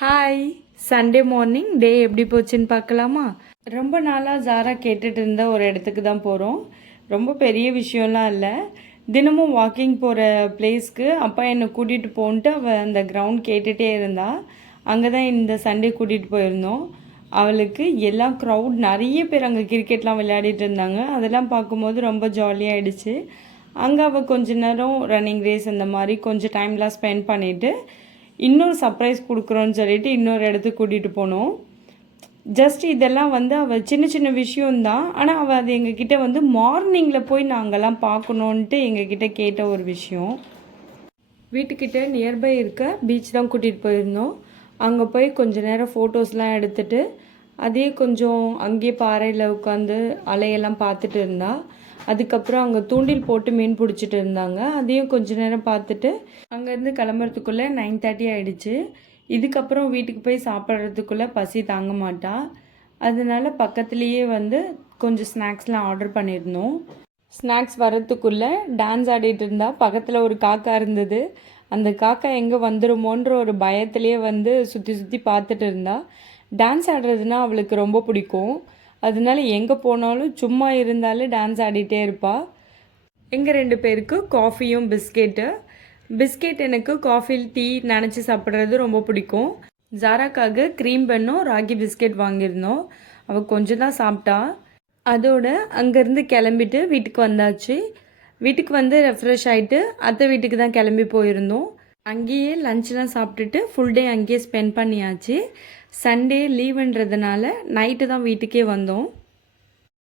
Hi. Sunday morning டே எப்படி போச்சுன்னு பார்க்கலாமா? ரொம்ப நாளாக ஜாரா கேட்டுட்டு இருந்த ஒரு இடத்துக்கு தான் போகிறோம். ரொம்ப பெரிய விஷயம்லாம் இல்லை. தினமும் வாக்கிங் போகிற பிளேஸ்க்கு அப்பா என்னை கூட்டிகிட்டு போன்ட்டு அவள் அந்த கிரவுண்ட் கேட்டுகிட்டே இருந்தா. அங்கே தான் இந்த சண்டே கூட்டிகிட்டு போயிருந்தோம். அவளுக்கு எல்லாம் க்ரௌட் நிறைய பேர் அங்கே கிரிக்கெட்லாம் விளையாடிட்டு இருந்தாங்க. அதெல்லாம் பார்க்கும்போது ரொம்ப ஜாலியாகிடுச்சு. அங்கே அவள் கொஞ்ச நேரம் ரன்னிங் ரேஸ் அந்த மாதிரி கொஞ்சம் டைம்லாம் ஸ்பெண்ட் பண்ணிவிட்டு இன்னொரு சர்ப்ரைஸ் கொடுக்குறோன்னு சொல்லிட்டு இன்னொரு இடத்துக்கு கூட்டிகிட்டு போனோம். ஜஸ்ட் இதெல்லாம் வந்து அவள் சின்ன சின்ன விஷயந்தான். ஆனால் அவள் அது எங்ககிட்ட வந்து மார்னிங்கில் போய் நாங்கள்லாம் பார்க்கணுன்ட்டு எங்ககிட்ட கேட்ட ஒரு விஷயம். வீட்டுக்கிட்ட நியர்பை இருக்க பீச் தான் கூட்டிகிட்டு போயிருந்தோம். அங்கே போய் கொஞ்சம் நேரம் ஃபோட்டோஸ்லாம் எடுத்துகிட்டு அதே கொஞ்சம் அங்கேயே பாறையில் உட்காந்து அலையெல்லாம் பார்த்துட்டு இருந்தா. அதுக்கப்புறம் அங்கே தூண்டில் போட்டு மீன் பிடிச்சிட்டு இருந்தாங்க. அதையும் கொஞ்ச நேரம் பார்த்துட்டு அங்கேருந்து கிளம்புறதுக்குள்ளே 9:30 ஆகிடுச்சு. இதுக்கப்புறம் வீட்டுக்கு போய் சாப்பிட்றதுக்குள்ளே பசி தாங்க மாட்டா. அதனால பக்கத்துலேயே வந்து கொஞ்சம் ஸ்நாக்ஸ்லாம் ஆர்டர் பண்ணியிருந்தோம். ஸ்நாக்ஸ் வரத்துக்குள்ளே டான்ஸ் ஆடிட்டு இருந்தா. பக்கத்தில் ஒரு காக்கா இருந்தது. அந்த காக்கா எங்கே வந்துடுமோன்ற ஒரு பயத்துலேயே வந்து சுற்றி சுற்றி பார்த்துட்டு இருந்தா. டான்ஸ் ஆடுறதுனா அவளுக்கு ரொம்ப பிடிக்கும். அதனால எங்கே போனாலும் சும்மா இருந்தாலே டான்ஸ் ஆடிட்டே இருப்பாள். எங்கள் 2 பேருக்கு காஃபியும் பிஸ்கெட் எனக்கு காஃபி டீ நினச்சி சாப்பிட்றது ரொம்ப பிடிக்கும். ஜாராக்காக க்ரீம் பண்ணும் ராகி பிஸ்கெட் வாங்கியிருந்தோம். அவள் கொஞ்சம் தான் சாப்பிட்டா. அதோட அங்கேருந்து கிளம்பிட்டு வீட்டுக்கு வந்தாச்சு. வீட்டுக்கு வந்து ரெஃப்ரெஷ் ஆகிட்டு அத்தை வீட்டுக்கு தான் கிளம்பி போயிருந்தோம். அங்கேயே லஞ்செலாம் சாப்பிட்டுட்டு ஃபுல் டே அங்கேயே ஸ்பெண்ட் பண்ணியாச்சு. சண்டே லீவுன்றதுனால நைட்டு தான் வீட்டுக்கே வந்தோம்.